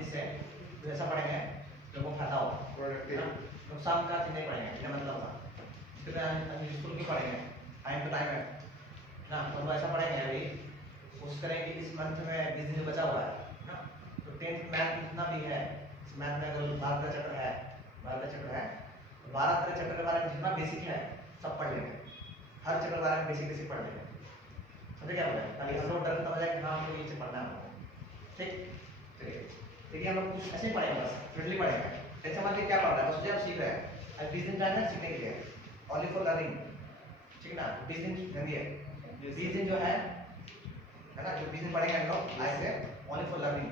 This है जैसा पढ़ेंगे लोगों को फायदा हो नुकसान का चीज नहीं पढ़ेंगे इसका मतलब था इसके अनयूजफुल की पढ़ेंगे टाइम टू टाइम है ना तो ऐसा पढ़ेंगे अभी कोशिश करें कि इस मंथ में 20 दिन बचा हुआ है ना तो 10th मैथ जितना भी है इस मैथ में अगर 12 का चैप्टर है 12 का चैप्टर के बारे में जितना बेसिक है सब पढ़ लेंगे हर चैप्टर के बारे में बेसिक पढ़ लेंगे समझे क्या बोले ताकि हम लोग डर समझ जाए कि हाँ हमको ये चीज पढ़ना है ठीक चलिए देखिए हम लोग कुछ ऐसे ही पढ़ेंगे बस फ्रेंडली पढ़ेंगे ऐसे मान के क्या पढ़ रहा है बस मुझे हम सीख रहे हैं अब 20 दिन टाइम है सीखने के लिए ओनली फॉर लर्निंग ठीक ना 20 दिन समझिए 20 दिन जो है ना जो 20 दिन पढ़ेंगे हम लोग आज से ओनली फॉर लर्निंग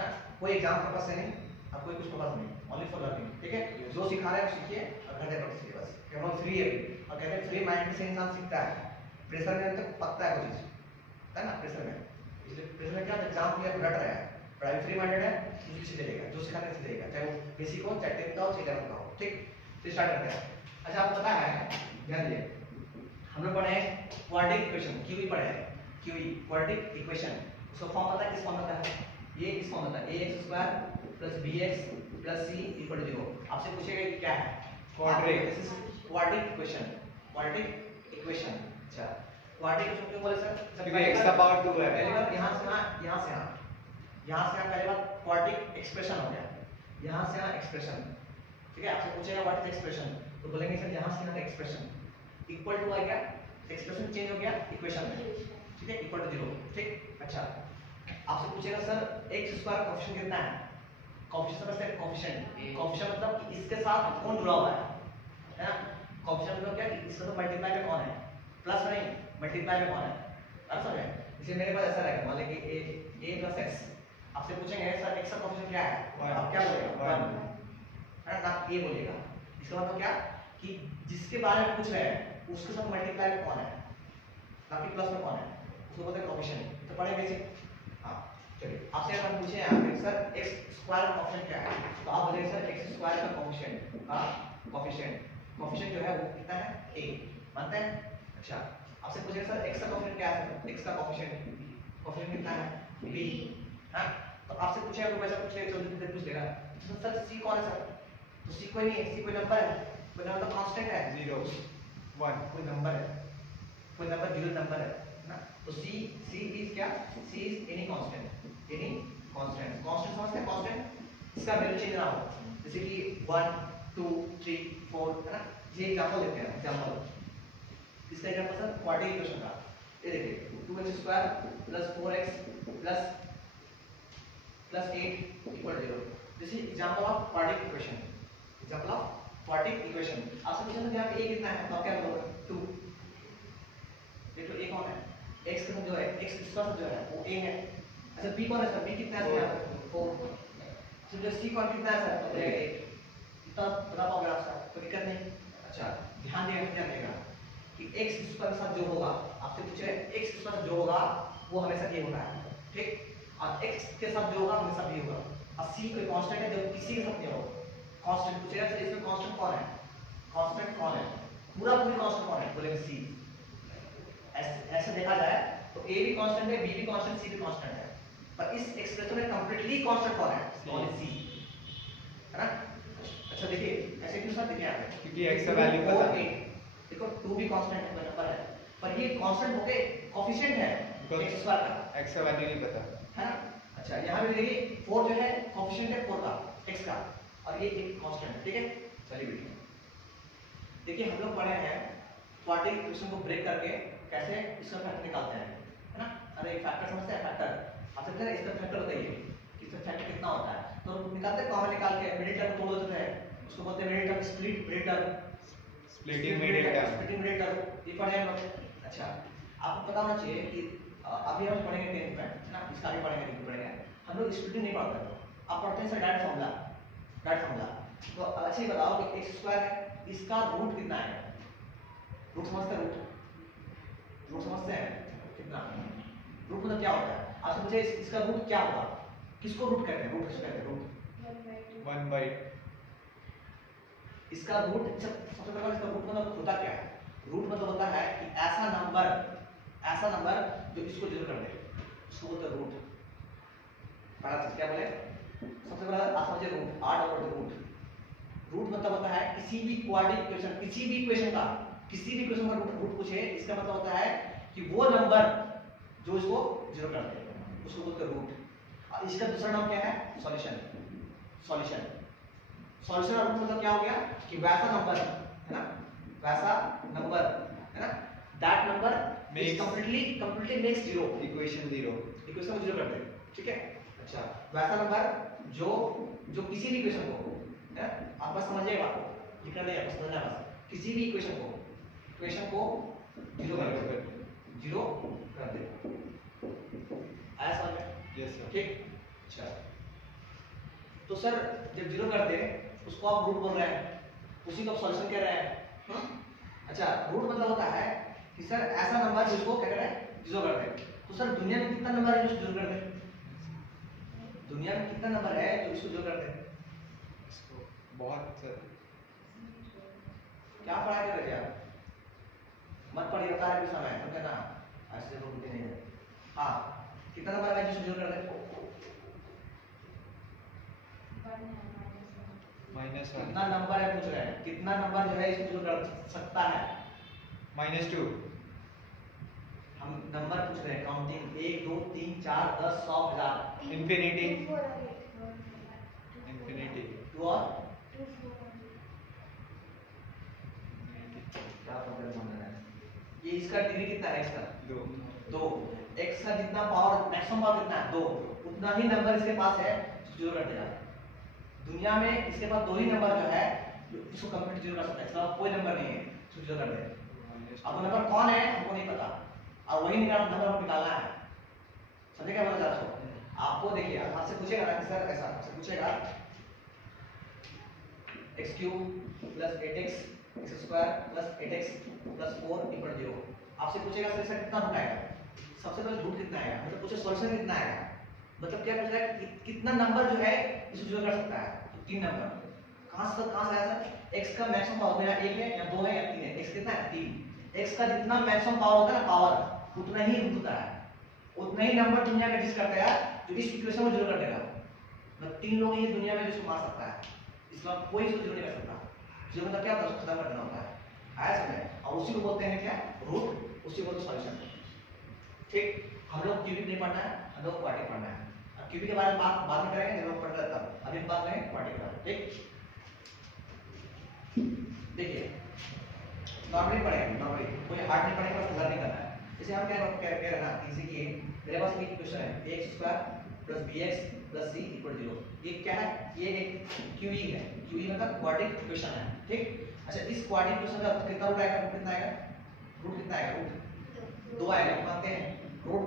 ना कोई एग्जाम पर्पस से नहीं अब कोई कुछ पर्पस नहीं ओनली फॉर लर्निंग ठीक है जो सिखा रहे हैं सीखिए और घर जाकर सीखिए बस हम लोग फ्री है और कहते हैं फ्री माइंड से इंसान सीखता है प्रेशर में तक पकता है कुछ चीज है ना प्रेशर में इसलिए प्रेशर में क्या एग्जाम में रट रहा है पढ़ाई फ्री माइंडेड है कुछ भी चलेगा जो सिखाने से चलेगा चाहे वो बेसिक हो चाहे 10th का हो चाहे 11th का हो ठीक तो स्टार्ट करते हैं अच्छा आपको पता है ध्यान दीजिए हम लोग पढ़े क्वाड्रेटिक इक्वेशन क्यूई पढ़े क्यूई क्वाड्रेटिक इक्वेशन उसका फॉर्म पता है किस फॉर्म होता है ये किस फॉर्म होता है ax² + bx + c = 0 आपसे पूछेगा कि क्या है क्वाड्रेटिक इक्वेशन अच्छा क्वाड्रेटिक इक्वेशन क्यों बोले सर क्योंकि x का पावर 2 है पहली बार यहां से पहले बार क्वाड्रेटिक एक्सप्रेशन हो गया यहां से यहां एक्सप्रेशन ठीक है आपसे पूछेगा व्हाट इज एक्सप्रेशन तो बोलेंगे सर यहां से यहां एक्सप्रेशन इक्वल टू आ गया एक्सप्रेशन चेंज हो गया इक्वेशन में ठीक है इक्वल टू 0 ठीक अच्छा आपसे पूछेगा सर x² कोएफिशिएंट कितना है कोएफिशिएंट समझते हैं कोएफिशिएंट मतलब कि इसके साथ कौन जुड़ा हुआ है ना कोएफिशिएंट मतलब क्या कि इसका तो मल्टीप्लाई में कौन है प्लस नहीं मल्टीप्लाई में कौन है अब समझ इसे मेरे पास ऐसा रहेगा मान लीजिए a + x आपसे पूछेंगे सर x का कोएफिशिएंट क्या है आप क्या बोलेगा 1 है ना आप a बोलेगा इसका मतलब क्या कि जिसके बारे में पूछ रहे हैं उसके साथ मल्टीप्लाई में कौन है ना कि प्लस में कौन है उसको बोलते हैं कोएफिशिएंट तो पढ़े बेसिक हां चलिए आपसे अगर पूछे यहां पे सर x² का कोएफिशिएंट क्या है तो आप बोलेंगे सर x² का कोएफिशिएंट जो है वो कितना है a मानते हैं अच्छा आपसे पूछेगा सर x का कोएफिशिएंट क्या है सर x का कोएफिशिएंट कितना है b हां तो आपसे पूछेगा तो वैसा पूछेगा जल्दी पूछ लेगा तो सर c कौन है सर तो c कोई नहीं है c कोई नंबर है कोई नंबर कांस्टेंट है 0 1 कोई नंबर है कोई नंबर रियल नंबर है ना तो c इज क्या c इज एनी कांस्टेंट समझते हैं कांस्टेंट इसका वैल्यू चेंज ना हो जैसे कि 1 2 3 4 है ना ये एग्जांपल लेते हैं एग्जांपल इसका एग्जांपल सर क्वाड्रेटिक इक्वेशन का ये देखिए 2x² + 4x + 8 = 0 this is example of quadratic equation आपसे पूछा था यहां पे a कितना है तो आप क्या बोलोगे 2 ये तो a कौन है x का जो है x² जो है वो a है अच्छा b कौन है सर b कितना है यहां पे 4 तो जो c कौन कितना है सर तो बोलेगा 8 इतना बता पाओगे आप सर कोई दिक्कत नहीं अच्छा ध्यान देगा कि x² के साथ जो होगा आपसे पूछे x² के साथ जो होगा वो हमेशा ये होता है ठीक और x के साथ जो होगा हमेशा b होगा और c कोई कांस्टेंट है जो किसी के साथ नहीं होगा कांस्टेंट पूछेगा सर इसमें कांस्टेंट कौन है पूरी कांस्टेंट कौन है बोलेंगे c ऐसे देखा जाए तो a भी कांस्टेंट है b भी कांस्टेंट c भी कांस्टेंट है पर इस एक्सप्रेशन में कंप्लीटली कांस्टेंट कौन है ओनली c है ना अच्छा देखिए ऐसे क्यों सर देखिए आप क्योंकि x का वैल्यू पता है देखो 2 भी कांस्टेंट है कोई नंबर है पर ये कांस्टेंट होके कोएफिशिएंट है x² का x का वैल्यू नहीं पता है ना अच्छा यहां पे देखिए 4 जो है कोएफिशिएंट है 4 का x का और ये एक कांस्टेंट है ठीक है चलिए बेटा देखिए हम लोग पढ़े हैं क्वाड्रेटिक इक्वेशन को ब्रेक करके कैसे इसका फैक्टर निकालते हैं है ना अरे फैक्टर समझते हैं फैक्टर आप समझते हैं इसका फैक्टर बताइए कि इसका फैक्टर कितना होता है तो निकालते हैं कॉमन निकाल के मिडिल टर्म तोड़ देते हैं उसको बोलते हैं middle term splitting middle term ये पढ़े हम लोग अच्छा आपको पता होना चाहिए कि अभी हम पढ़ेंगे 10th में ना इसका भी पढ़ेंगे हम लोग स्प्लिटिंग नहीं पढ़ते आप पढ़ते हैं सर डायरेक्ट फार्मूला तो अच्छा ही बताओ कि x² है इसका रूट कितना है रूट समझते हैं कितना रूट मतलब क्या होता है आपसे पूछे इसका रूट क्या होगा किसको रूट कहते हैं रूट 1/2 इसका रूट सबसे पहले इसका रूट मतलब होता क्या है रूट मतलब होता है कि ऐसा नंबर जो इसको 0 कर दे उसको बोलते हैं रूट पढ़ा क्या बोले सबसे पहले आप समझिए root, or double root. Root मतलब होता है किसी भी क्वाड्रेटिक इक्वेशन, किसी भी इक्वेशन का रूट पूछे, इसका मतलब होता है कि वो नंबर जो इसको जीरो कर दे उसको बोलते हैं रूट। और इसका दूसरा नाम क्या है? सॉल्यूशन। सॉल्यूशन सॉल्यूशन और रूट मतलब क्या हो गया कि वैसा नंबर है ना, वैसा नंबर है ना, that number is completely makes zero, equation zero को जीरो कर दे। ठीक है, अच्छा वैसा नंबर जो किसी भी इक्वेशन को है, आप बस समझिएगा, आपको लिखना नहीं है, बस समझना है, बस किसी भी इक्वेशन को जीरो कर दे। आया समझ में? Yes sir. ठीक, अच्छा तो सर जब जीरो कर दे उसको आप रूट बोल रहे हैं, उसी को आप सॉल्यूशन कह रहे हैं। अच्छा रूट मतलब होता है कि सर ऐसा नंबर जिसको क्या करें, जीरो कर दे। तो सर दुनिया में कितना नंबर है जो जीरो कर दे? दुनिया में कितना नंबर है जो इसको जीरो कर दे? बहुत सर। क्या पढ़ा के रखे आप? मत पढ़िए, बता रहे समय समझे ना, ऐसे तो कुछ नहीं है। हाँ कितना नंबर है जो जीरो कर दे? -1। कितना नंबर है पूछ रहे हैं, कितना नंबर जो है इसको जीरो कर सकता है? -2। हम नंबर पूछ रहे हैं, काउंटिंग 1 2 3 4 10 100 1000। इंफिनिटी। 2 और क्या प्रॉब्लम होना है? ये इसका डिग्री कितना है? इसका 2। x का जितना पावर, मैक्सिमम पावर कितना है? 2। उतना ही नंबर इसके पास है जीरो कर देगा। दुनिया में इसके पास 2 ही नंबर जो है जो इसको कंप्लीट जीरो कर सकता है, इसका कोई नंबर नहीं है जो जीरो कर दे। अब वो नंबर कौन है हमको नहीं पता, और वही नंबर हमको निकालना है। समझे क्या बोला जा रहा है? आपको देखिए आपसे पूछेगा ना कि सर ऐसा आपसे पूछेगा x³ + 8x x² + 8x + 4 = 0। आपसे पूछेगा सर इसका कितना रूट आएगा? सबसे पहले रूट कितना आएगा, मतलब पूछे सॉल्यूशन कितना आएगा, मतलब क्या पूछ रहा है कि कितना नंबर जो है इसको जीरो कर सकता है? तो 3 नंबर। कहां से आया सर? x का मैक्सिमम पावर मेरा 1 है या 2 है या 3 है? x कितना है? 3। x का जितना मैक्सिमम पावर होता है ना, पावर उतना ही रूट होता है, उतना ही नंबर दुनिया में एग्जिस्ट करता है जो इस इक्वेशन को जीरो कर देगा। मतलब 3 लोग ही दुनिया में जिसको मार सकता है, इसका कोई इसको जीरो नहीं कर सकता। जीरो मतलब क्या होता है? उसको खत्म कर देना होता है। आया समझ? और उसी को बोलते हैं क्या? रूट, उसी को बोलते हैं सॉल्यूशन। ठीक, हम लोग क्यूबिक नहीं पढ़ना है, हम लोग क्वाड्रेटिक पढ़ना है। अब क्यूबिक के बारे में बात बाद में करेंगे जब हम पढ़ रहे तब, अभी हम बात करेंगे क्वाड्रेटिक के बारे में। ठीक, देखिए नॉर्मली पढ़ेंगे, नॉर्मली कोई हार्ड नहीं पढ़ेंगे, बस लर्निंग करना है। जैसे हम कह रहे हैं ना, जैसे कि मेरे पास एक क्वेश्चन है ax² + bx + c = 0। ये क्या है? ये एक QE है। QE मतलब क्वाड्रेटिक इक्वेशन है। ठीक, अच्छा इस क्वाड्रेटिक इक्वेशन का कितना रूट आएगा? रूट कितना आएगा? रूट कितना आएगा? रूट 2 आएगा। मानते हैं रूट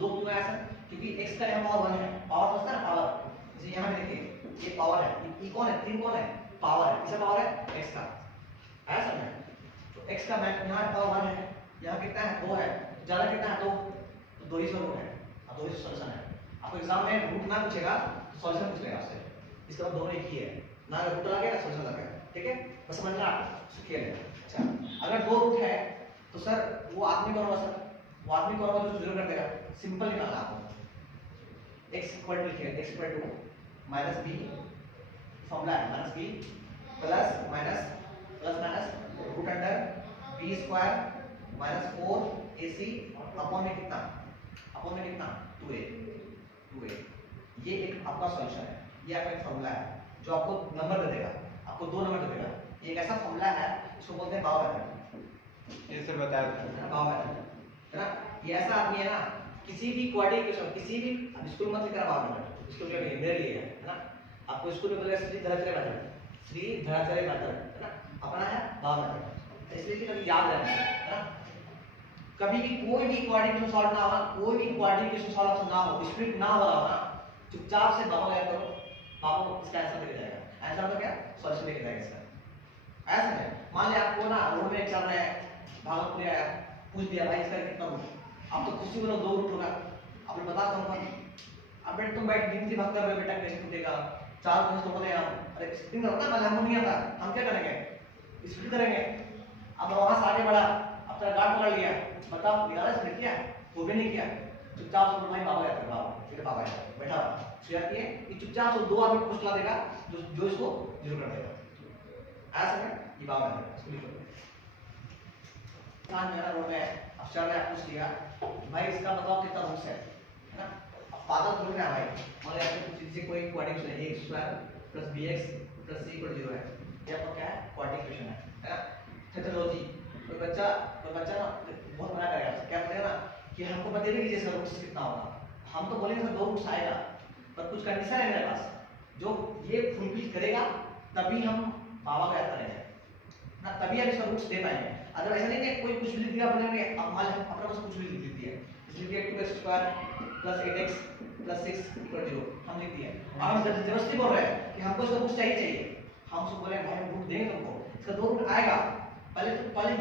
2 क्यों आया सर? क्योंकि x का यहाँ पावर 1 है, पावर समझता है ना, पावर। जैसे यहाँ पे देखिए ये पावर है, ये कौन है? 3 कौन है? पावर है, किसका पावर है? x का। आया समझ? तो x का मैक्स यहाँ पावर 1 है, यहाँ कितना है? 2 है, ज्यादा कितना है? 2। तो 2 ही सौ रूट है, अब 2 ही सॉल्यूशन है। आपको एग्जाम में रूट ना पूछेगा तो सॉल्यूशन पूछ लेगा आपसे, इसका मतलब दोनों एक ही है ना, रूट लगा गया सॉल्यूशन लगा गया। ठीक है, बस समझना आप खेल है। अच्छा अगर 2 रूट है तो सर वो आदमी कौन होगा? सर वो आदमी कौन होगा जो जीरो कर देगा? सिंपल निकालना आपको। x = लिखिए, x = -b, फॉर्मूला है -b plus minus root under b² - 4ac upon में कितना? अपॉन में कितना? 2a। ये एक आपका सॉल्यूशन है, ये आपका एक फॉर्मूला है जो आपको नंबर दे देगा, आपको 2 नंबर दे देगा। ये एक ऐसा फॉर्मूला है इसको बोलते हैं बाउ मेथड। ये सर बताया था बाउ मेथड है ना। ये ऐसा आदमी है ना, किसी भी क्वाड्रेटिक इक्वेशन, किसी भी स्कूल मत लिखना बाउ मेथड, इसको जो मेरे लिए है ना, आपको स्कूल में बोलेगा श्रीधराचार्य मेथड, श्रीधराचार्य मेथड है ना, अपना है बाउ मेथड। इसलिए कि कभी याद रहना है ना, कभी भी कोई भी क्वाड्रेटिक इक्वेशन सॉल्व ना हो, कोई भी क्वाड्रेटिक इक्वेशन सॉल्व ना हो, स्प्लिट ना हो रहा हो ना, चुपचाप से बाबा याद करो, बाबा इसका आंसर लेके जाएगा। आंसर तो क्या? सॉल्यूशन लेके जाएगा इसका। ऐसा है, मान लिया आपको ना रोड में चल रहे हैं, भागलपुर आया, पूछ दिया भाई इसका कितना रूट, आप तो खुशी बोलो 2 रूट होगा, आपने बता कौन? अब बेटा तुम बैठ गिनती भाग कर रहे हो, बेटा कैसे टूटेगा? 4 भैंस तो बोले हम, अरे स्प्लिट करो ना, पहले हमको नहीं आता, हम क्या करेंगे? स्प्लिट करेंगे। अब वहां से आगे बढ़ा, अब तेरा गार्ड पकड़ लिया, बताओ निकाला स्प्लिट किया? वो भी नहीं किया, चुपचाप से भाई बाबा याद कर, बाबा ठीक है, बाबा याद बैठा क्या किए कि चुपचाप से दो आदमी को चला देगा जो इसको जीरो कर देगा। आया समझ? ये बात है इसको लिखो। ध्यान मेरा रोड में अब चल रहा है, पूछ लिया भाई इसका बताओ कितना रूट्स है ना। अब पाता थोड़ी ना भाई, और आपको कुछ चीज से कोई क्वाड्रेटिक है, x square plus bx plus c equal 0 है। ये आपका क्या है? क्वाड्रेटिक इक्वेशन है ना। टेक्नोलॉजी कोई बच्चा ना बहुत मना करेगा, क्या बोलेगा ना कि हमको बता देंगे कि इसका रूट्स कितना होगा। हम तो बोलेंगे सर दो रूट्स आएगा, पर कुछ कंडीशन है मेरे पास, जो ये फुलफिल करेगा तभी हम बाबा को याद करेंगे ना, तभी हम इसका रूट्स दे पाएंगे। अगर ऐसा नहीं है कोई कुछ भी लिख दिया बोलेंगे अब मान लो अपने पास कुछ भी लिख दिया, इसलिए 2x square plus 8x plus 6 equal 0 हम लिख दिए। और हम जबरदस्ती बोल रहे हैं कि हमको इसका रूट्स चाहिए। हम उसको बोले भाई हम रूट देंगे तुमको, इसका दो रूट आएगा। पहले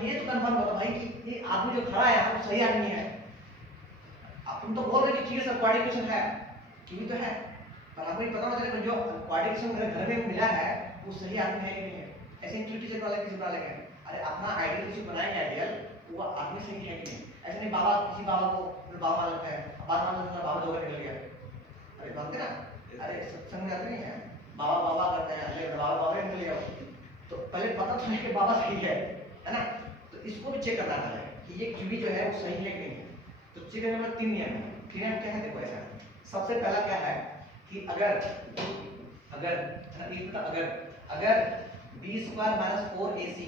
ये तो कंफर्म करो भाई कि ये आदमी जो खड़ा है यहाँ वो सही आदमी है। अब तुम तो बोल रहे कि ठीक है सर क्वाड्रेटिक इक्वेशन है, ठीक तो है, पर हमको ये पता होना चाहिए जो क्वाड्रेटिक इक्वेशन मेरे घर में मिला है वो सही आदमी है कि नहीं है। ऐसे इंट्यूटिव से वाला किसी बना लेंगे, अरे अपना आइडियल किसी बनाएंगे आइडियल, वो आदमी सही है कि नहीं। ऐसे नहीं बाबा किसी बाबा को बाबा मान लेते हैं, बाद मान लेते हैं बाबा जोगा निकल गया। अरे बनते ना, अरे सत्संग में आते नहीं है बाबा बाबा करते हैं, अरे बाबा बाबा निकल गया। तो पहले पता तो नहीं कि बाबा सही है ना। तो इसको भी चेक करना है कि ये क्यूबी जो है वो सही है कि नहीं है। तो चेक करने में 3 नियम है। 3 नियम क्या है देखो ऐसा, सबसे पहला क्या है कि अगर b स्क्वायर माइनस 4ac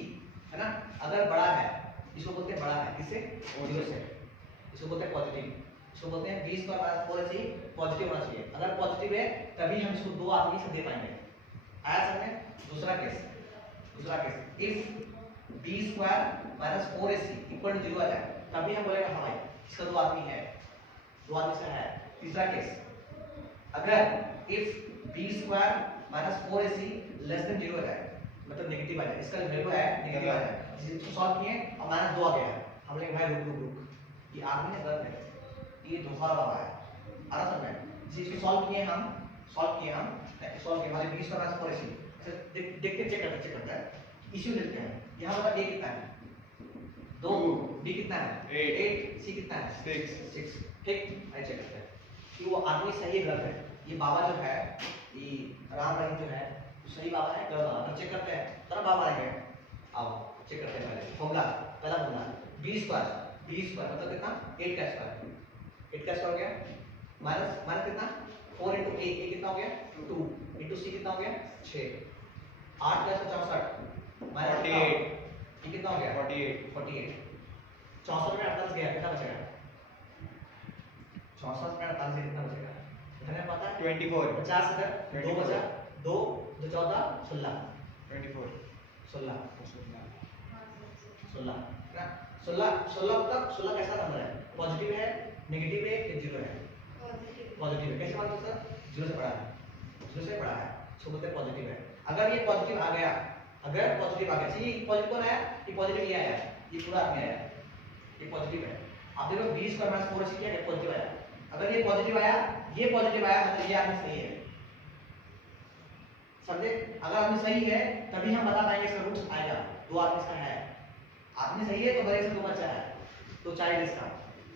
है ना, अगर बड़ा है, इसको बोलते हैं बड़ा है किससे? जीरो से। इसको बोलते हैं पॉजिटिव, इसको बोलते हैं b square minus 4ac positive होना चाहिए। अगर पॉजिटिव है तभी हम इसको दो आदमी से दे पाएंगे। आया समझ? दूसरा case if b square minus 4ac equal to 0 आ जाए तभी हम बोलेंगे हाँ भाई इसका दो आदमी है, दो आदमी से है। तीसरा केस अगर if b square minus 4ac less than 0 आ जाए, मतलब नेगेटिव आ जाए, इसका वैल्यू है नेगेटिव आ जाए, इसको सॉल्व किए और माइनस 2 आ गया, हम बोलेंगे भाई रुक ये आदमी ने गलत है, ये धोखा बाबा है। आ रहा समझ? इसको सॉल्व किए हम हमारे 20 का माइनस 4ac देखते चेक करते हैं इश्यू लेते हैं। यहाँ पर a कितना है? 2, b कितना है? 8, c कितना है? 6। ठीक, आई चेक करते हैं कि वो आदमी सही है गलत है। ये बाबा जो है, ये राम रहीम जो है सही बाबा है गलत बाबा, चेक करते हैं। तरह बाबा आएंगे, आओ चेक करते हैं। पहला फॉर्मूला b स्क्वायर मतलब कितना? 8 का स्क्वायर हो गया माइनस कितना? 4 into a कितना हो गया? 2 into c कितना हो गया? 6। 8 + 64 माइनस 48 ये कितना हो गया? 48 64 में 48 गया, कितना बचेगा? 64 में 48 कितना बचेगा? हमें पता है 24 50 इधर 2 बचा, 2 14 16 24 16 ना 16 मतलब 16 कैसा नंबर है? पॉजिटिव है, नेगेटिव है कि जीरो है? पॉजिटिव है। कैसे मालूम सर? जीरो से बड़ा है, इसको बोलते हैं पॉजिटिव है। अगर ये पॉजिटिव आ गया, ये पॉजिटिव कौन आया? ये पॉजिटिव ये आया, ये पूरा आदमी आया, ये पॉजिटिव है। आप देखो 20 का माइनस 4 क्या है? पॉजिटिव आया। अगर ये पॉजिटिव आया मतलब ये आदमी सही है, समझे? अगर आदमी सही है तभी हम बता पाएंगे इसका रूट्स आएगा। दो आदमी इसका है, आदमी सही है तो बड़े से दो बच्चा है, तो चाइल्ड इसका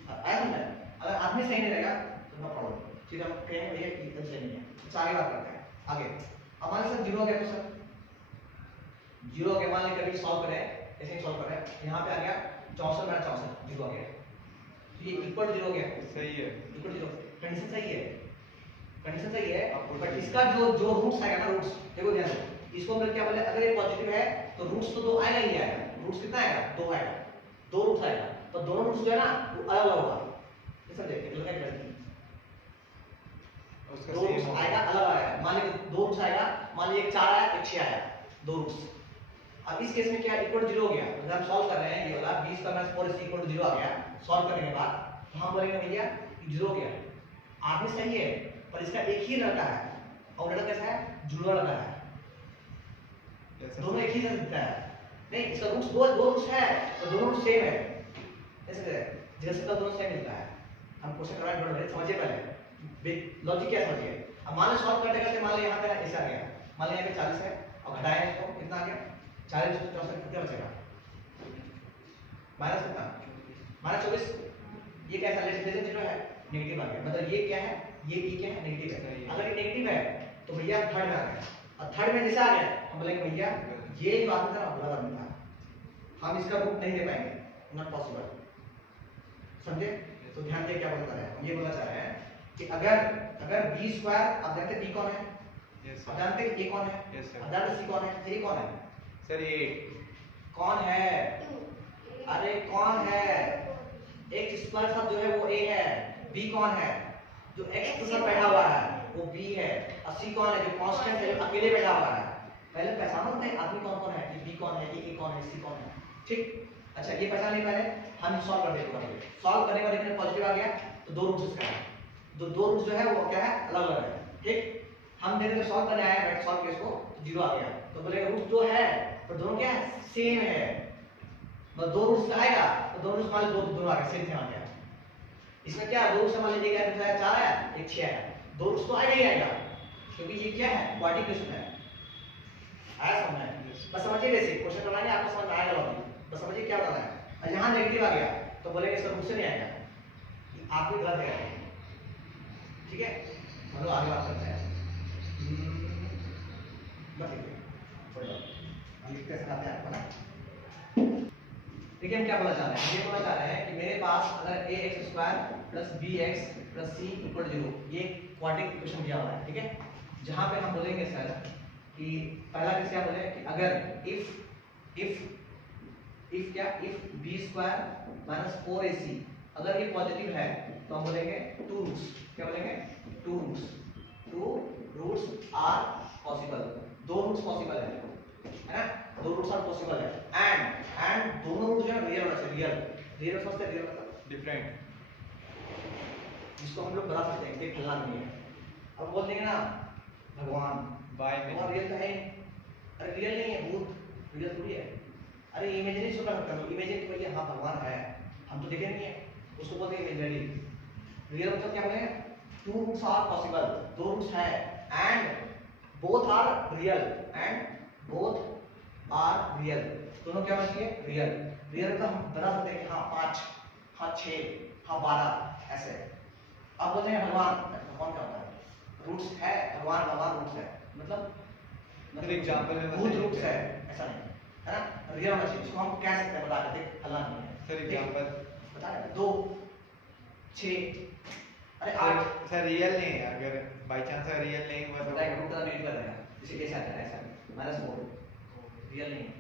आया समझ? अगर आदमी सही नहीं रहेगा तो नो प्रॉब्लम, ठीक है, हम कहेंगे भैया एकदम सही नहीं है। तो आगे बात करते हैं। आगे हमारे साथ जीरो हो गया, तो सर जीरो के मान लेकर सॉल्व करें, ऐसे ही सॉल्व करें। यहाँ पे आ गया 64 में 64 जीरो आ गया, तो ये इक्वल जीरो हो गया। सही है, इक्वल जीरो कंडीशन सही है, बट इसका जो रूट्स आएगा ना, रूट्स देखो ध्यान दो, इसको हम क्या बोले? अगर ये पॉजिटिव है तो रूट्स तो दो आएगा ही आएगा। रूट्स कितना आएगा? 2 आएगा, 2 रूट्स आएगा, तो दोनों रूट्स जो है ना वो अलग अलग होगा। समझे? उसका दो रूट्स आएगा अलग आएगा। मान लीजिए 2 रूट्स आएगा, मान लीजिए एक 4 आया एक 6 आया, 2 रूट्स। अब इस केस में क्या इक्वल जीरो हो गया, अगर हम सॉल्व कर रहे हैं ये वाला 20 का माइनस 4 इक्वल टू 0 आ गया, सॉल्व करने के बाद तो हम बोलेंगे भैया जीरो हो गया। आदमी सही है पर इसका एक ही लड़का है, और लड़का कैसा है? जुड़वा लड़का है, दोनों एक ही जैसा दिखता है। नहीं, इसका रूट्स दो रूट्स है तो दोनों रूट्स सेम है। ऐसे जैसे का दोनों सेम मिलता है। हम क्वेश्चन कर रहे हैं, समझिए पहले लॉजिक क्या समझिए। अब मान लो सॉल्व करते करते मान लो यहाँ पे ऐसा आ गया, मान लो यहाँ पे 40 है और घटाएं इसको, कितना आ गया? 40 से 64 कितना बचेगा? माइनस कितना? -24। ये कैसा? लेस देन जीरो है, नेगेटिव आ गया, मतलब ये क्या है? ये ई क्या है, नेगेटिव है। सही है। अगर ये नेगेटिव है तो भैया थर्ड में आ गया, और थर्ड में जैसे आ गया हम बोलेंगे भैया ये जो आदमी था ना बुरा आदमी था, हम इसका रूट नहीं दे पाएंगे, नॉट पॉसिबल। समझे? तो ध्यान दिए क्या बोलता है, हम ये बोलना चाह रहे हैं कि अगर बी स्क्वायर, आप जानते हैं बी कौन है, यस आप सर, जानते हैं ए कौन है, यस सर, आप जानते हैं सी कौन है, ए कौन है, सर ये कौन है, अरे कौन है, एक्स स्क्वायर साथ जो है वो ए है, बी कौन है, जो एक्स के साथ बैठा हुआ है वो बी है, और सी कौन है, जो कांस्टेंट है, जो अकेले बैठा हुआ है। पहले पहचानो नहीं आदमी कौन कौन है, ये बी कौन है, ये ए कौन है, सी कौन है, ठीक। अच्छा ये पहचान नहीं पहले, हम सॉल्व कर देते हैं। सॉल्व करने के बाद देखिए पॉजिटिव आ गया तो दो रूट्स इसका है, दो रूट्स जो है वो क्या है, अलग अलग है, ठीक। हम देखते हैं सॉल्व करने आए हैं, सॉल्व केस को तो जीरो आ गया, तो बोलेगा रूट दो है पर दोनों क्या है, सेम है, बस दो रूट्स आएगा तो दोनों रूट्स वाले दोनों आ गए, सेम आ गया। इसमें क्या दो रूट्स मान लीजिए क्या है, 4 आया, एक 6 आया, दो रूट्स तो आएगा ही आएगा, क्योंकि ये क्या है, क्वाड्रेटिक इक्वेशन है। आया समझ में? बस समझिए, बेसिक क्वेश्चन बनाएंगे आपको समझ में आएगा लॉजिक, बस समझिए क्या बताना है। और यहाँ नेगेटिव आ गया तो बोलेंगे इसका रूट से नहीं आएगा, आप भी गलत है, ठीक है। हम लोग आगे बात करते हैं, हम लिखते हैं आते हैं ना। देखिए हम क्या बोलना चाह रहे हैं, ये बोलना चाह रहे हैं कि मेरे पास अगर a x square plus b x plus c equal 0, ये क्वाड्रेटिक इक्वेशन दिया हुआ है, ठीक है। जहां पे हम बोलेंगे सर कि पहला केस क्या बोले कि अगर इफ क्या, if B square minus 4ac, अगर ये पॉजिटिव है तो हम बोलेंगे टू रूट्स, क्या बोलेंगे, टू रूट्स आर पॉसिबल, दो रूट्स पॉसिबल है ना, दो रूट्स आर पॉसिबल है, एंड दोनों रूट जो है रियल होना चाहिए, रियल समझते हैं, रियल मतलब डिफरेंट, जिसको हम लोग बता सकते हैं कि फलना नहीं है। अब बोल देंगे ना भगवान, बाय में और रियल तो है, अरे रियल नहीं है, भूत रियल थोड़ी है, अरे इमेजिनरी सोच सकते हो, इमेजिन कि भैया हाँ भगवान है, हम तो देखे नहीं है, उसको बोलते हैं इमेजिनरी। रियल मतलब क्या बोलेंगे, टू रूट्स आर पॉसिबल, दो रूट्स है, एंड बोथ आर रियल, दोनों क्या होना चाहिए, रियल का हम बता सकते हैं कि हाँ 5, हाँ 6, हाँ 12 ऐसे। अब बोलते हैं भगवान क्या होता है, रूट्स है, भगवान रूट्स है, मतलब एग्जांपल में भूत रूट्स है, ऐसा नहीं है ना, रियल होना चाहिए, इसको हम कह सकते हैं, बता के देख अल्लाह नहीं है सर, एग्जांपल बता रहे 2, 6, अरे 8 सर रियल नहीं है, अगर बाय चांस रियल नहीं हुआ तो राइट रूट का वेट कर रहा है, जैसे ऐसा है, ऐसा -4 रियल नहीं है,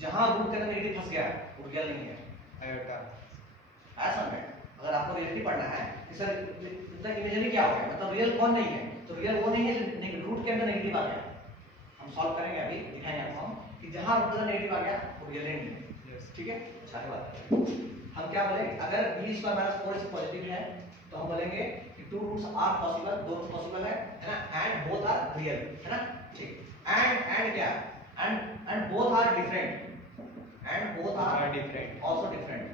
जहां रूट के अंदर नेगेटिव फंस गया वो रियल नहीं है, आयोटा ऐसा है। अगर आपको रियलिटी पढ़ना है कि सर इतना इमेजिनरी क्या हो गया, मतलब रियल कौन नहीं है, तो रियल वो नहीं है रूट के अंदर नेगेटिव आ गया, हम सॉल्व करेंगे अभी, दिखाएंगे आपको हम कि जहां रूट के अंदर नेगेटिव आ गया वो रियल नहीं है, ठीक है। सारी बात हम क्या बोलेंगे, अगर b स्क्वायर माइनस 4 से पॉजिटिव है तो हम बोलेंगे कि टू रूट्स आर पॉसिबल, दो रूट्स पॉसिबल है ना, एंड बोथ आर रियल, है ना, ठीक। एंड क्या, and both are different, and both are different, also different,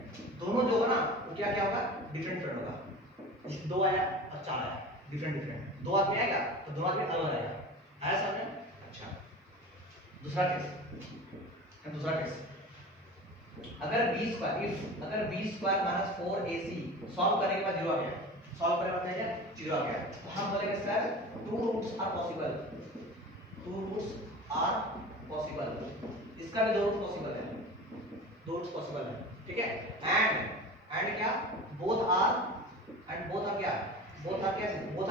दोनों जो होगा ना वो क्या क्या होगा, डिफरेंट होगा, जैसे 2 आया और 4 आया, डिफरेंट, दो आदमी आएगा तो दोनों आदमी अलग आएगा, आया समझ में। अच्छा दूसरा केस, अगर b square minus 4ac solve करने के बाद 0 आ गया, सॉल्व करने के बाद क्या 0 आ गया, तो हम बोलेंगे sir two roots are possible, इसका भी दो रूट पॉसिबल है, ठीक है। एंड क्या, बोथ आर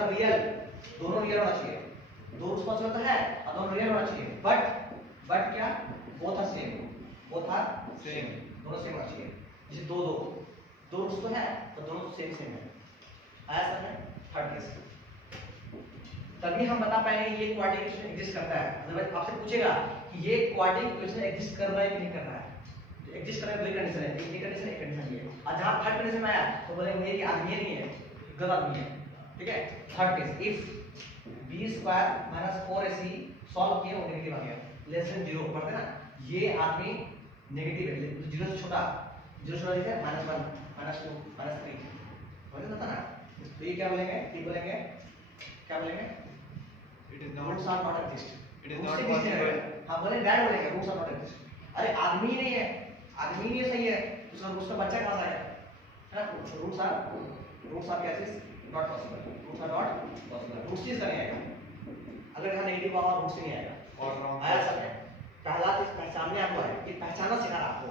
रियल, दोनों रियल होना चाहिए, दो रूट्स पॉसिबल तो है और दोनों रियल होना चाहिए, बट क्या, बोथ आर सेम, दोनों सेम होना चाहिए, जैसे दो रूट्स तो है तो दोनों सेम है, आया समझ में। थर्ड केस, तभी हम बता पाएंगे ये क्वाड्रेटिक इक्वेशन एग्जिस्ट करता है, अदरवाइज आपसे पूछेगा कि ये क्वाड्रेटिक इक्वेशन एग्जिस्ट कर रहा है कि नहीं कर रहा है, एग्जिस्ट कर रहा है, दो कंडीशन है, एक कंडीशन एक कंडीशन ये, और जहां थर्ड कंडीशन में आया तो बोलेंगे कि आदमी नहीं है, गलत आदमी है, ठीक है। Third case, if b square minus 4ac solve किए वो नेगेटिव आ गया, लेस देन 0 पढ़ते ना, ये आदमी नेगेटिव है, 0 से छोटा जैसे -1 -2 -3 समझ में आता ना, तो ये क्या बोलेंगे, क्या बोलेंगे, it is not, roots are not exist, it is not possible, हां बोले दैट बोलेंगे रूट्स आर नॉट एग्जिस्ट, अरे आदमी ही नहीं है, आदमी नहीं सही है, उसका रूट्स का बच्चा कहां से आया, है ना, रूट्स आर क्या चीज, not possible, roots are not possible, roots से नहीं आएगा। अगर यहाँ नेगेटिव होगा रूट से नहीं आएगा। और रॉन्ग आया सब है। पहला चीज सामने आपको है, ये पहचाना सिखा रहा आपको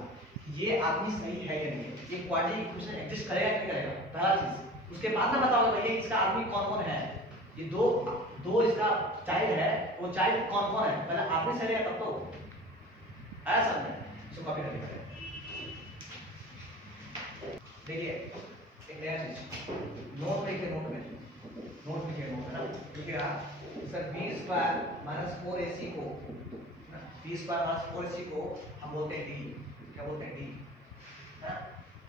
ये आदमी सही है या नहीं, ये क्वाड्रेटिक इक्वेशन एग्जिस्ट करेगा कि नहीं करेगा, पहला चीज। उसके बाद ना बताओ भैया इसका आदमी कौन कौन है, ये दो इसका चाइल्ड है, वो चाइल्ड कौन कौन है, पहले आदमी सही है तब तो। आया सब में, इसको कॉपी कर लीजिए। देखिए एक नया चीज नोट लिखिए, नोट में नोट लिखिए, नोट है ना, लिखिएगा sir b square minus 4ac को b स्क्वायर माइनस 4ac को हम बोलते हैं d, क्या बोलते हैं d है,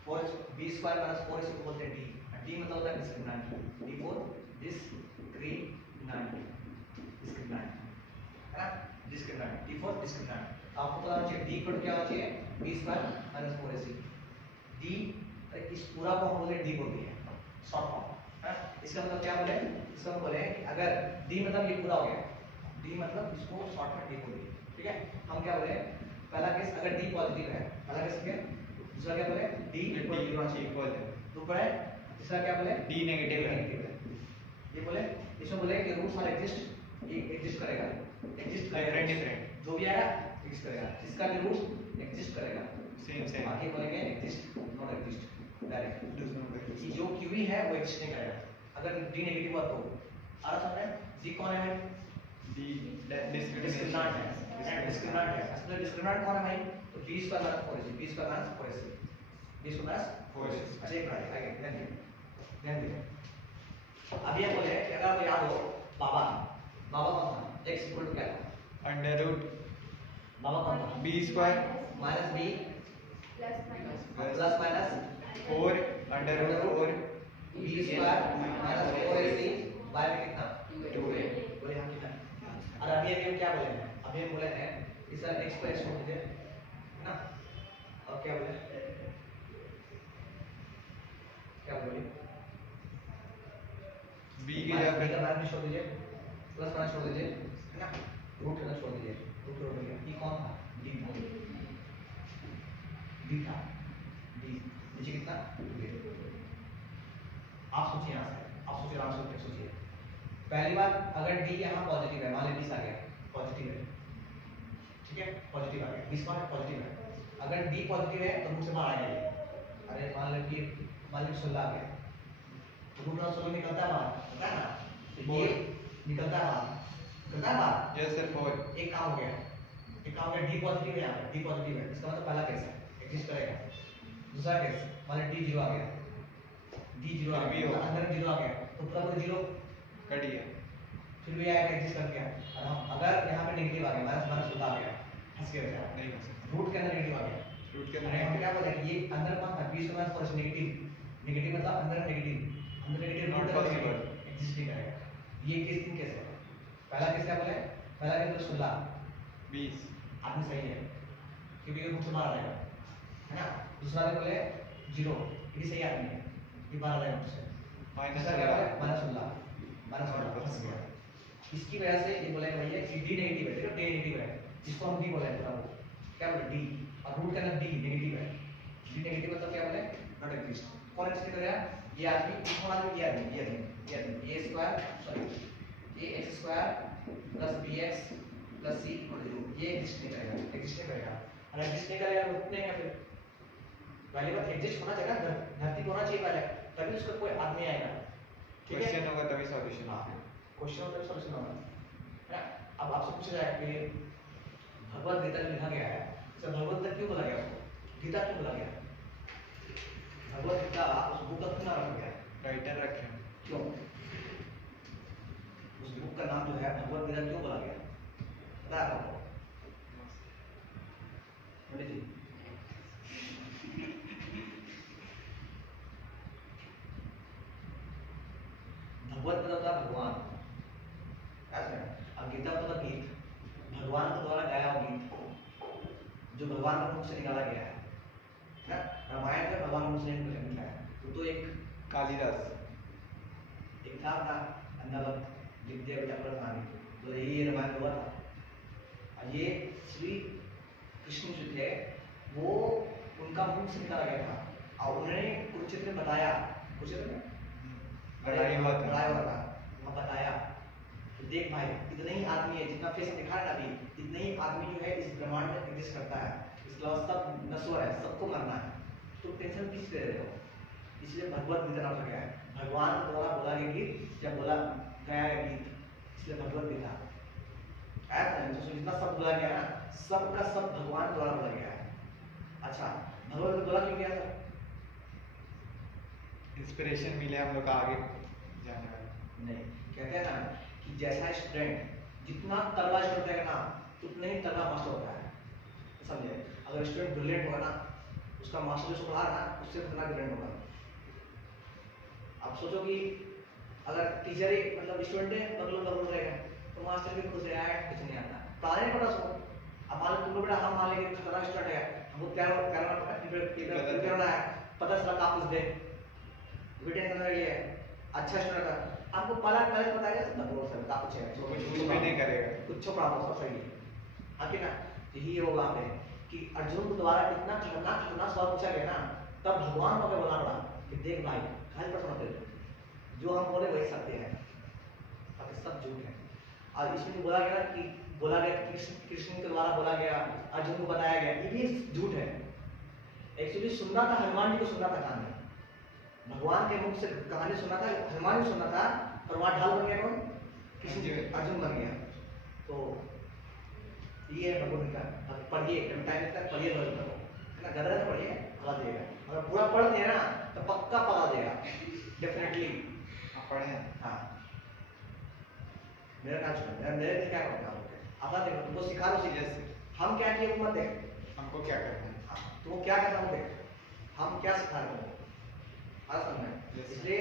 4 b स्क्वायर माइनस 4ac को बोलते हैं d, d मतलब होता है discriminant, d for discriminant, discriminant है ना, डिस्क्रिमिनेंट, d फॉर डिस्क्रिमिनेंट। आपको पता होना चाहिए d इक्वल क्या होना चाहिए, b square minus 4ac, d इस पूरा को हम बोलते हैं d बोलते हैं शॉर्ट फॉर्म है। इसका मतलब क्या बोले, इसका मतलब बोले अगर d मतलब ये पूरा हो गया, d मतलब इसको शॉर्ट में d बोलिए, ठीक है। हम क्या बोले, पहला केस अगर d पॉजिटिव है, पहला केस क्या, दूसरा क्या बोले d इक्वल है, तो पढ़े तीसरा क्या बोले d नेगेटिव है। ये बोले इसमें बोले कि रूट्स आर एग्जिस्ट, ये एग्जिस्ट करेगा, एग्जिस्ट करेगा डिफरेंट जो भी आएगा एग्जिस्ट करेगा, जिसका भी रूट्स एग्जिस्ट करेगा, सेम आगे बोलेंगे exist not exist direct, does not exist. जो क्यू है वो एग्जिस्ट नहीं करेगा अगर d नेगेटिव हुआ तो। आ रहा है d कौन है भाई, d डिस्क्रिमिनेंट है, डिस्क्रिमिनेंट है, असल डिस्क्रिमिनेंट कौन है भाई, तो b square minus 4ac, b square minus 4ac, b square minus 4ac। अच्छा एक बार आगे ध्यान दीजिए। अब ये बोले अगर आपको याद हो बाबा, बाबा कौन था, x इक्वल टू क्या था, अंडर रूट बाबा कौन था, b square minus b plus minus 4 under root 4 b square minus 4ac by में कितना 2a, बोले हम कितना। और अभी हम क्या बोले हैं, अभी हम बोले हैं कि सर x को x छोड़ दीजिए है ना, और क्या बोले, क्या बोले b की b जगह का मान छोड़ दीजिए, प्लस माइनस छोड़ दीजिए है ना, रूट करना छोड़ दीजिए, रूट छोड़ दीजिए, ये कौन था d था, d था, d नीचे कितना 2a। आप सोचिए यहाँ से, आप सोचिए आराम से सोचिए। पहली बात अगर d यहाँ पॉजिटिव है, मान लीजिए 20 आ गया पॉजिटिव है, ठीक है पॉजिटिव आ गया, 20 मान पॉजिटिव है, अगर d पॉजिटिव है तो रूट से बाहर आ गया, अरे मान लीजिए 16 आ गया, रूट में 16 निकलता है बाहर, पता है ना, तो ये निकलता है बाहर, निकलता है बाहर, यस सर 4 एक काम हो गया, एक काम हो गया, d पॉजिटिव है यहाँ पे, d पॉजिटिव है, इसका मतलब पहला केस है एग्जिस्ट करेगा। दूसरा केस मान लीजिए d 0 आ गया, d 0 आ गया, अंदर 0 आ गया तो पूरा पूरा 0 कट गया, फिर भी आएगा एग्जिस्ट कर गया। और हम अगर यहाँ पे नेगेटिव आ गया, माइनस माइनस होता आ गया, हंस के बचा नहीं हो सकता रूट के अंदर नेगेटिव आ गया, रूट के अरे हम क्या बोले ये अंदर कौन था 20 माइनस 4 नेगेटिव, नेगेटिव मतलब अंदर नेगेटिव, अंदर नेगेटिव Not possible. एग्जिस्ट नहीं करेगा। ये केस तीन केस है, पहला केस क्या बोले, पहला केस 16 20 आदमी सही है क्योंकि ये रूट से बाहर आ जाएगा है ना, दूसरा में बोले 0 ये भी सही आदमी है, ये बाहर आ जाएगा रूट से, माइनस क्या बोले माइनस 16 फंस गया। इसकी वजह से ये बोला भैया कि d नेगेटिव है, देखो d नेगेटिव है, इसको हम d बोले पूरा वो क्या बोले d, और रूट के अंदर d नेगेटिव है, d नेगेटिव मतलब क्या बोले नॉट एग्जिस्ट, कौन एग्जिस्ट करेगा, ये आदमी, कौन आदमी, ये आदमी, ये आदमी, ये आदमी, a square sorry ax square plus bx plus c equal to 0, ये एग्जिस्ट नहीं करेगा, एग्जिस्ट नहीं करेगा, और एग्जिस्ट नहीं करेगा रूट नहीं है, फिर पहले बात एग्जिस्ट होना चाहिए ना, धरती होना चाहिए पहले, तभी उसका कोई आदमी आएगा, ठीक है क्वेश्चन होगा तभी सॉल्यूशन हाँ होगा, क्वेश्चन होगा तभी सॉल्यूशन होगा है ना। अब आपसे पूछा जाएगा कि भगवत गीता में लिखा गया है, सर भगवत गीता क्यों बोला गया उसको, गीता क्यों बोला गया, भगवत गीता उस बुक का क्यों नाम रखा गया, राइटर रखे क्यों उस बुक का नाम जो है भगवत गीता क्यों बोला गया, पता है आपको पंडित जी, भगवत मतलब होता है भगवान, ऐसा है, अब गीता मतलब गीत, भगवान के द्वारा गाया हुआ गीत जो भगवान के मुख से निकाला गया है ना, रामायण का भगवान मुख से निकला है, तो एक कालिदास एक था अपना अंधावत विद्या बेटा पर कहानी, तो यही रामायण हुआ था, और ये श्री कृष्ण जो थे वो उनका मुख से निकाला गया था, और उन्होंने कुरुक्षेत्र में बताया, कुरुक्षेत्र में लड़ाई हुआ था। लड़ाई हुआ था, वहाँ बताया तो देख भाई इतने ही आदमी है, जितना फेस दिखा रहा है अभी, इतने ही आदमी जो है इस ब्रह्मांड में एग्जिस्ट करता है, इसके अलावा सब नश्वर है, सबको मरना है, तो टेंशन किस पे रहे हो। इसलिए भगवत गीता नाम गया है, भगवान द्वारा बोला गया गीत या बोला गया है गीत, इसलिए भगवत गीता ऐसा जो जितना सब बोला गया ना, सबका सब भगवान द्वारा बोला गया है। अच्छा, भगवत गीता बोला क्यों गया था? इंस्पिरेशन मिले हम लोग आगे जाने वाले। नहीं, कहते हैं ना कि जैसा स्टूडेंट जितना तगड़ा स्टूडेंट रहेगा ना, उतना ही तगड़ा मास्टर होता है, समझे। अगर स्टूडेंट ब्रिलियंट होगा ना, उसका मास्टर जो पढ़ा रहा है उससे कितना ब्रिलियंट होगा। आप सोचो कि अगर टीचर ही मतलब स्टूडेंट है बगल रहेगा तो मास्टर भी खुश रहेगा, कुछ नहीं आता, पढ़ाने पड़ा उसको। अब मान लो तुम बेटा हम मान लेंगे खतरनाक स्टूडेंट है, हमको क्या करना है, पता चला का कुछ दे बेटे समझ रही है, अच्छा स्टूडेंट है, आपको पहले पता है सब बोल सकता आप कुछ है कुछ भी नहीं करेगा, कुछ पढ़ा सब सही है, हाँ कि ना। यही होगा पे कि अर्जुन के द्वारा इतना खतरनाक सवाल पूछा गया ना, तब भगवान को बोलना पड़ा कि देख भाई खाली प्रश्न होते जो हम बोले वही सत्य है, बाकी सब झूठ है। और इसमें बोला गया कि कृष्ण के द्वारा बोला गया, अर्जुन को बताया गया, ये भी झूठ है। एक्चुअली सुनना था हनुमान जी को, सुनना था कहानी, भगवान के मुख से कहानी सुनना था, हनुमान जी सुनना था, और वहां ढाल बन गया कौन? कृष्ण, अर्जुन बन गया। तो ये है भगवत गीता, पढ़िए टाइम तक पढ़िए, है ना, गदर से पढ़िए पढ़ा देगा, अगर पूरा पढ़ दिया ना तो पक्का पढ़ा देगा डेफिनेटली। आप पढ़े हैं? हाँ, मेरा नाम सुनो, मेरे से क्या करते हैं आप देखो, तुमको सिखा रहा हूँ सीरियस, हम क्या किए वो मत देख, हमको क्या करना है, हाँ तुमको क्या करना हो देख, हम क्या सिखा रहे हो आज समझ। इसलिए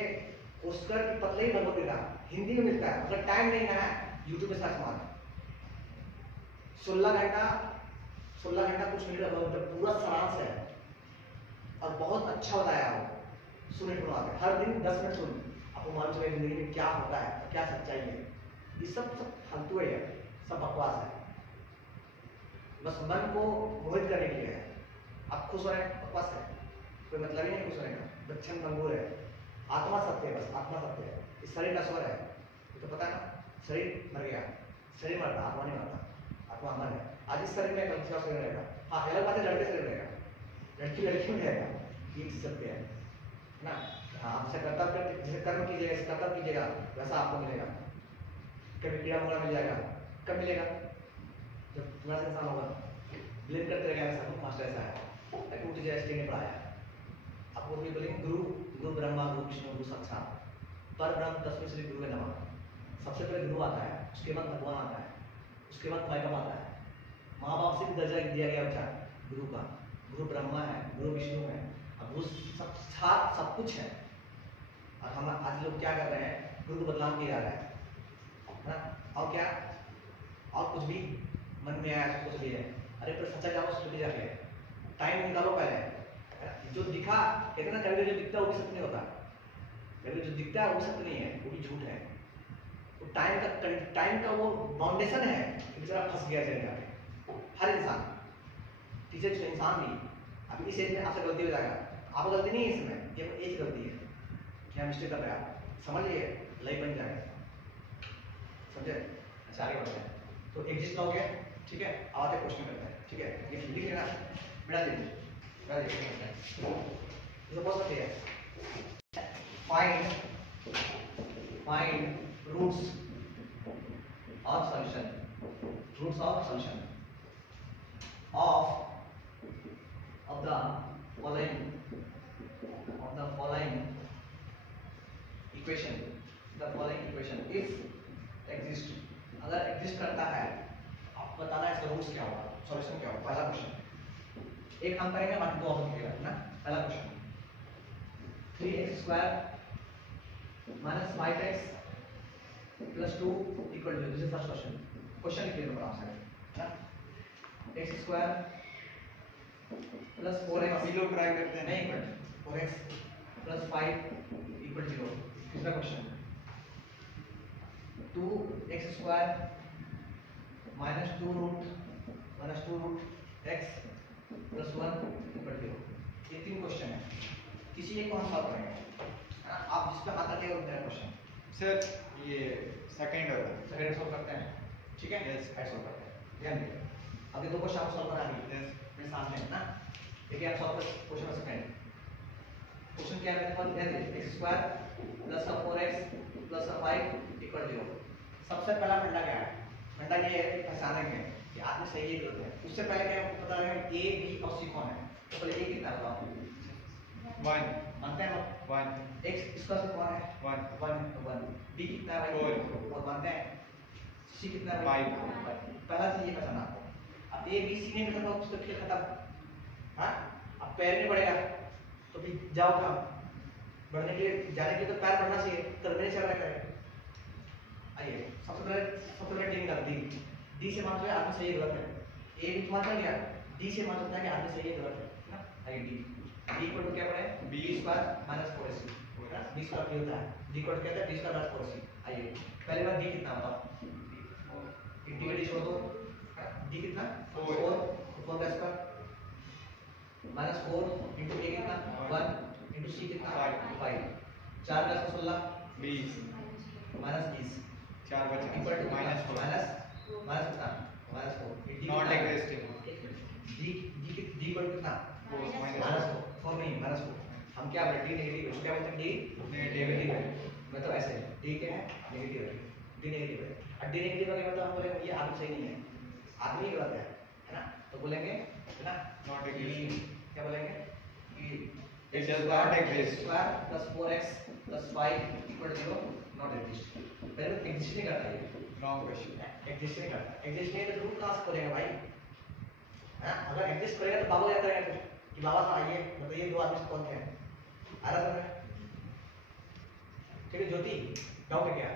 उसका पतले ही भगवत गीता हिंदी में मिलता है, अगर टाइम नहीं है यूट्यूब पे सर्च मार, 16 घंटा कुछ मिनट पूरा सारांश है, और बहुत अच्छा बताया वो, सुने सुना हर दिन 10 मिनट सुन, आपको मालूम चलेगा जिंदगी में क्या होता है, क्या सच्चाई है। ये सब फालतू है, सब बकवास है, बस मन को मोहित करने के लिए है। आप खुश हो रहे हैं, बकवास है, कोई मतलब ही नहीं खुश होने का, बच्चन मंगूर है। आत्मा सत्य है, बस आत्मा सत्य है, इस शरीर नश्वर है, तो पता है ना, शरीर मर गया, शरीर मरता, आत्मा नहीं मरता, आत्मा अमर है। आज इस शरीर में कल दूसरा शरीर रहेगा, हाँ अलग बात है, लड़के शरीर रहेगा, लड़की में रहेगा, ये सत्य है ना। हाँ, आपसे कर्म कीजिएगा वैसा आपको मिलेगा, कभी कीड़ा मकोड़ा मिल जाएगा, कब मिलेगा, जब थोड़ा सा इंसान होगा, ब्लेम करते रहेगा सब मास्टर ऐसा है, ताकि उठ जाए इसलिए नहीं पढ़ाया। आपको भी बोलेंगे गुरु ब्रह्मा गुरु विष्णु गुरु साक्षात पर ब्रह्म तस्मै श्री गुरुवे नमः। सबसे पहले गुरु आता है, उसके बाद भगवान आता है, उसके बाद माई बाप आता है, माँ बाप से भी दर्जा दिया गया बच्चा गुरु का, गुरु ब्रह्मा है, गुरु विष्णु है, अब गुरु साक्षात सब कुछ है। और हम आज लोग क्या कर रहे हैं, गुरु को बदनाम किया जा रहा है ना, और क्या, और कुछ भी मन में आया कुछ भी है, अरे पर सच्चा जाओ स्टडी जाके, टाइम निकालो पहले, जो दिखा कहते ना कभी जो दिखता है वो भी सत्य नहीं होता, कभी जो दिखता है वो सत्य नहीं है, वो भी झूठ है। तो टाइम का वो फाउंडेशन है, बेचारा फंस गया जाएगा हर इंसान, टीचर जो इंसान भी अभी इस एज में आपसे गलती हो जाएगा, आपको गलती नहीं है इसमें, ये एज गलती है, क्या मिस्टेक कर रहा है, समझ लीजिए लाइफ बन जाएगा, समझे। अच्छा आगे बढ़ते हैं, तो एग्जिस्ट हो गया, ठीक है, आते क्वेश्चन करते हैं, ठीक है, ये लिख लेना बेटा, देखिए बहुत सही है, find roots of solution of the following equation if exist, अगर एग्जिस्ट करता है, आप बताना है इसका रूट्स क्या होगा, सॉल्यूशन क्या होगा। पहला क्वेश्चन एक हम करेंगे, बाकी दो हम करेंगे ना। पहला question 3x² - 5x + 2 = 0, this is first question. Question लिख लीजिए आप सब ना, x² + 4x, अभी लोग ट्राई करते हैं, नहीं बट 4x + 5 = 0। दूसरा क्वेश्चन 2x² - 2 x + 1 = 0। ये तीन क्वेश्चन है, किसी एक को हम सॉल्व करेंगे। है ना। आप जिस पे हाथ रखेंगे उतना क्वेश्चन सर ये सेकंड वाला सेकंड सॉल्व करते हैं, ठीक है। Yes. ऐड सॉल्व करते हैं, ध्यान दीजिए। अभी दो क्वेश्चन आप सॉल्व करा दी Yes. मेरे सामने है ना। देखिए आप सॉल्व कर क्वेश्चन सेकंड। क्वेश्चन क्या है मेरे पास, ध्यान दीजिए। x² plus 4x plus 5 equal 0। सबसे पहला फंडा क्या है? फंडा ये है कि पहचानेंगे कि आपने सही है गलत है। उससे पहले क्या पता लगेगा a b और c कौन है। तो पहले a कितना होगा 1 मानते हैं 1 x इसका से कौन है 1 1 b कितना है भाई 4 और मानते हैं c कितना है भाई 5। पहला चीज ये पहचाना आपको। अब a b c नहीं पता तो उसका खेल खत्म। हां अब पैर नहीं बढ़ेगा तो फिर जाओ काम बढ़ने के लिए, जाने के लिए तो पैर बढ़ना चाहिए, करने से क्या करें। आइए सबसे पहले डी निकाल डी से मान सकते हैं आदमी सही है गलत है। ए भी मान कर लिया, डी से मान सकता है कि आदमी सही है गलत है ना। आइए डी इक्वल टू क्या पड़े b स्क्वायर माइनस 4ac है ना। b स्क्वायर क्या होता है, d इक्वल क्या होता है b स्क्वायर माइनस 4ac। आइए पहली बार d कितना बताओ, इंटीग्रेट छोड़ दो, d कितना 4 का स्क्वायर माइनस 4 इनटू a कितना 1 इनटू c कितना 5 4 का 16 20 माइनस 20 4 बचा इक्वल टू माइनस 4 माइनस कितना minus 4 not existing d equal कितना माइनस 4 नहीं माइनस 4। हम क्या बोलते हैं नेगेटिव है, क्या बोलते हैं d नेगेटिव है। मतलब ऐसे d क्या है नेगेटिव है, d नेगेटिव है। और d नेगेटिव का मतलब हम बोलेंगे ये आदमी सही नहीं है, आदमी गलत है ना। तो बोलेंगे है ना नॉट एग्जिस्टिंग क्या बोलेंगे कि It does not exist. Square plus 4x plus 5 equal 0 not exist. पहले तो एग्जिस्ट नहीं करता ये, रॉन्ग क्वेश्चन एग्जिस्ट नहीं करता। एग्जिस्ट नहीं तो रूट कहां से करेगा भाई, है। अगर एग्जिस्ट करेगा तो बाबा जाता है कि बाबा साहब आइए बताइए दो आदमी कौन थे आ रहा था। ठीक है ज्योति डाउट है क्या?